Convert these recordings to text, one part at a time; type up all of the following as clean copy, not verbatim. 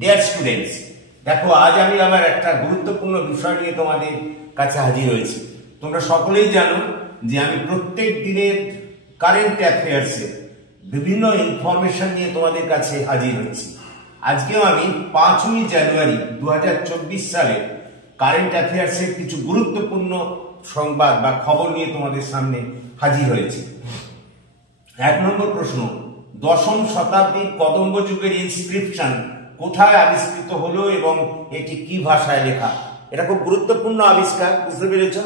Dear students, দেখো আজ আমি আবার একটা গুরুত্বপূর্ণ বিষয় নিয়ে তোমাদের কাছে হাজির হয়েছি। তোমরা সকলেই জানো যে আমি প্রত্যেক দিনের কারেন্ট অ্যাফেয়ার্সে বিভিন্ন ইনফরমেশন নিয়ে তোমাদের কাছে হাজির হচ্ছি। আজকেও আমি 5ই জানুয়ারি 2024 সালের কারেন্ট অ্যাফেয়ার্সের কিছু গুরুত্বপূর্ণ সংবাদ বা খবর নিয়ে তোমাদের সামনে হাজির হয়েছে। 1 নম্বর প্রশ্ন, 10ম শতাব্দীর কদম্ব যুগের ইনস্ক্রিপশন কোথায় আবিষ্কৃত হলো এবং এটি কি ভাষায় লেখা? এটা খুব গুরুত্বপূর্ণ আবিষ্কার, বুঝতে পেরেছ?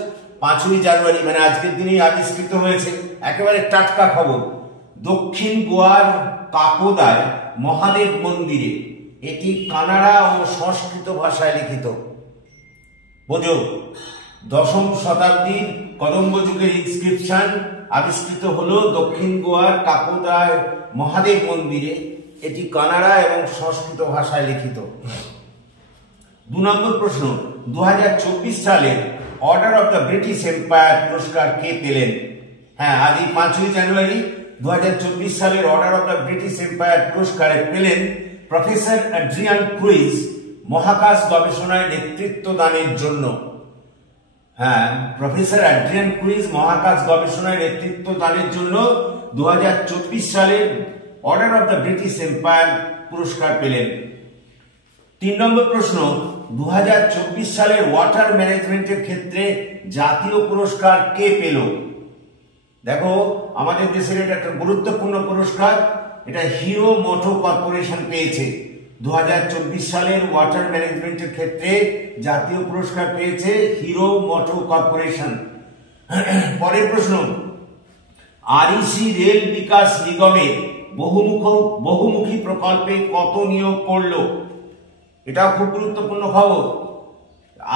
5ই জানুয়ারি মানে আজকের দিনেই আবিষ্কৃত হয়েছে। একেবারে টাটকা খবর। দক্ষিণ গোয়ার কাকোদায় মহাদেব মন্দিরে, এটি কানাড়া ও সংস্কৃত ভাষায় লিখিত। বোঝো, 10ম শতাব্দীর কদম্ব যুগের ইনস্ক্রিপশন আবিষ্কৃত হলো দক্ষিণ গোয়ার কাকোদায় মহাদেব মন্দিরে, এটি কানাড়া এবং সংস্কৃত ভাষায় লিখিত। 2 নম্বর প্রশ্ন, 2024 সালে order of the British empire পুরস্কার কে পেলেন? হ্যাঁ, আজ এই 5ই জানুয়ারি 2024 সালের order of the British empire পুরস্কারে পেলেন প্রফেসর অ্যাড্রিয়ান ক্রুইজ মহাকাশ গবেষণায় নেতৃত্ব দানের জন্য। হ্যাঁ, প্রফেসর অ্যাড্রিয়ান ক্রুইজ মহাকাশ গবেষণায় নেতৃত্ব দানের জন্য 2024 সালের order of the British empire পুরস্কার পেলেন। 3 নম্বর প্রশ্ন, 2024 সালের ওয়াটার ম্যানেজমেন্টের ক্ষেত্রে জাতীয় পুরস্কার কে পেল? দেখো, আমাদের দেশের এটা একটা গুরুত্বপূর্ণ পুরস্কার, এটা হিরো মোটো কর্পোরেশন পেয়েছে। 2024 সালের ওয়াটার ম্যানেজমেন্টের ক্ষেত্রে জাতীয় পুরস্কার পেয়েছে হিরো মোটো কর্পোরেশন। পরের প্রশ্ন, আরইসি রেল বিকাশ নিগমের বহুমুখী প্রকল্পে কত নিয়োগ করলো? এটা খুব গুরুত্বপূর্ণ খবর।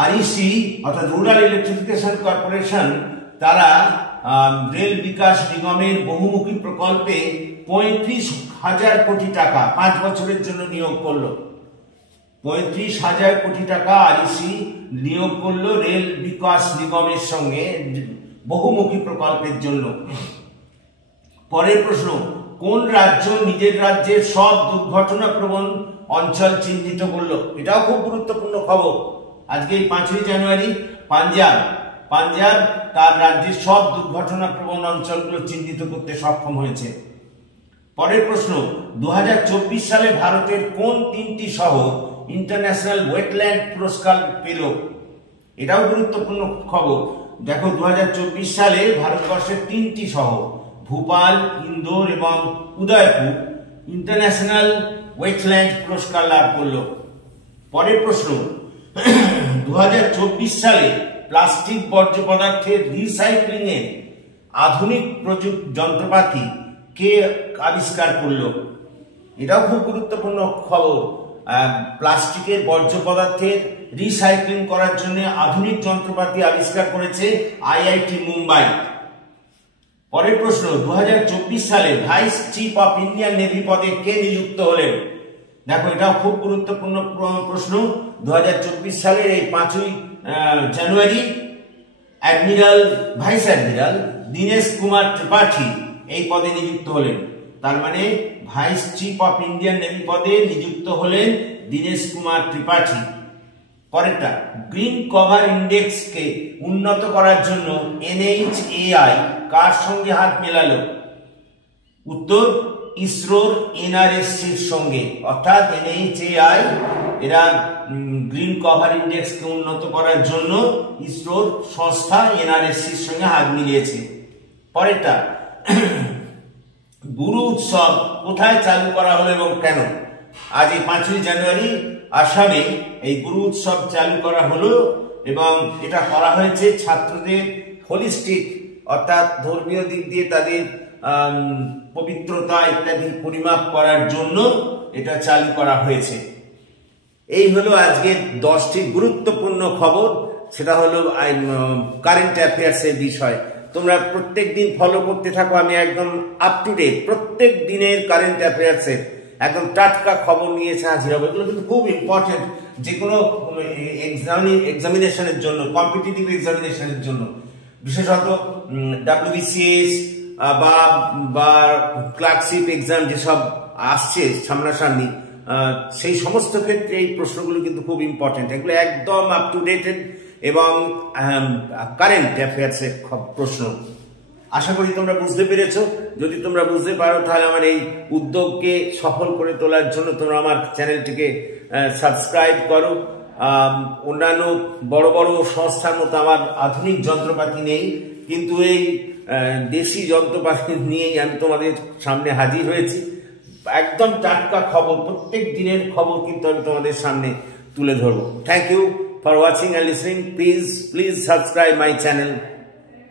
আরইসি অর্থাৎ রুরাল ইলেকট্রিফিকেশন কর্পোরেশন, তারা রেল বিকাশ নিগমের বহুমুখী প্রকল্পে 35,000 কোটি টাকা 5 বছরের জন্য নিয়োগ করলো। 35,000 কোটি টাকা আরইসি নিয়োগ করলো রেল বিকাশ নিগমের সঙ্গে বহুমুখী প্রকল্পের জন্য। পরের প্রশ্ন, কোন রাজ্য নিজের রাজ্যের সব দুর্ঘটনাপ্রবণ অঞ্চল চিহ্নিত করলো? এটাও খুব গুরুত্বপূর্ণ খবর। আজকে এই 5ই জানুয়ারি পাঞ্জাব তার রাজ্যের সব দুর্ঘটনাপ্রবণ অঞ্চলগুলো চিহ্নিত করতে সক্ষম হয়েছে। পরের প্রশ্ন, 2024 সালে ভারতের কোন 3টি শহর ইন্টারন্যাশনাল ওয়েটল্যান্ড পুরস্কার পেল? এটাও গুরুত্বপূর্ণ খবর। দেখো, 2024 সালে ভারতবর্ষের 3টি শহর ভোপাল, ইন্দোর এবং উদয়পুর ইন্টারন্যাশনাল ওয়েটল্যান্ড পুরস্কার লাভ করল। পরের প্রশ্ন, 2024 সালে প্লাস্টিক বর্জ্য পদার্থের রিসাইক্লিং এর আধুনিক যন্ত্রপাতি কে আবিষ্কার করলো? এটাও খুব গুরুত্বপূর্ণ খবর। প্লাস্টিকের বর্জ্য পদার্থের রিসাইক্লিং করার জন্য আধুনিক যন্ত্রপাতি আবিষ্কার করেছে আইআইটি মুম্বাই। পরের প্রশ্ন, 2024 সালে vice chief of Indian navy পদে কে নিযুক্ত হলেন? দেখো, এটাও খুব গুরুত্বপূর্ণ প্রশ্ন। 2024 সালের এই 5ই জানুয়ারি ভাইস অ্যাডমিরাল দীনেশ কুমার ত্রিপাঠী এই পদে নিযুক্ত হলেন। তার মানে vice chief of Indian navy পদে নিযুক্ত হলেন দীনেশ কুমার ত্রিপাঠী। পরেরটা, গ্রিন কভার ইন্ডেক্স কে উন্নত করার জন্য NHAI কার সঙ্গে হাত মেলালো? উত্তর, ইসরোর NRSCর সঙ্গে। অর্থাৎ NHAI এরা গ্রিন কভার ইন্ডেক্স কে উন্নত করার জন্য ইসরোর সংস্থা NRSCর সঙ্গে হাত মিলিয়েছে। পরেরটা, গুরু উৎসব কোথায় চালু করা হলো এবং কেন? আজ এই 5ই জানুয়ারি আসামে এই গুরু উৎসব চালু করা হলো এবং এটা করা হয়েছে ছাত্রদের হোলিস্টিক অর্থাৎ ধর্মীয় দিক দিয়ে তাদের পবিত্রতা ইত্যাদি পরিমাপ করার জন্য এটা চালু করা হয়েছে। এই হলো আজকের 10টি গুরুত্বপূর্ণ খবর। সেটা হলো কারেন্ট অ্যাফেয়ার্সের বিষয়। তোমরা প্রত্যেক দিন ফলো করতে থাকো। আমি একদম আপ টু ডেট প্রত্যেক দিনের কারেন্ট অ্যাফেয়ার্সের একদম টাটকা খবর নিয়ে হাজির হবে। এগুলো কিন্তু খুব ইম্পর্টেন্ট যে কোনো এক্সামিনেশনের জন্য, কম্পিটিটিভ এক্সামিনেশনের জন্য, বিশেষত WBCS বা ক্লার্কশিপ এক্সাম যেসব আসছে সামনাসামনি, সেই সমস্ত ক্ষেত্রে এই প্রশ্নগুলো কিন্তু খুব ইম্পর্টেন্ট। এগুলো একদম আপ টু ডেটেড এবং কারেন্ট অ্যাফেয়ার্সের প্রশ্ন। আশা করি তোমরা বুঝতে পেরেছো। যদি তোমরা বুঝতে পারো তাহলে আমার এই উদ্যোগকে সফল করে তোলার জন্য তোমরা আমার চ্যানেলটিকে সাবস্ক্রাইব করো। অন্যান্য বড় বড় সংস্থার মতো আমার আধুনিক যন্ত্রপাতি নেই, কিন্তু এই দেশি যন্ত্রপাতি নিয়েই আমি তোমাদের সামনে হাজির হয়েছি। একদম টাটকা খবর, প্রত্যেক দিনের খবর কিন্তু আমি তোমাদের সামনে তুলে ধরবো। Thank you for watching and listening. Please subscribe my channel.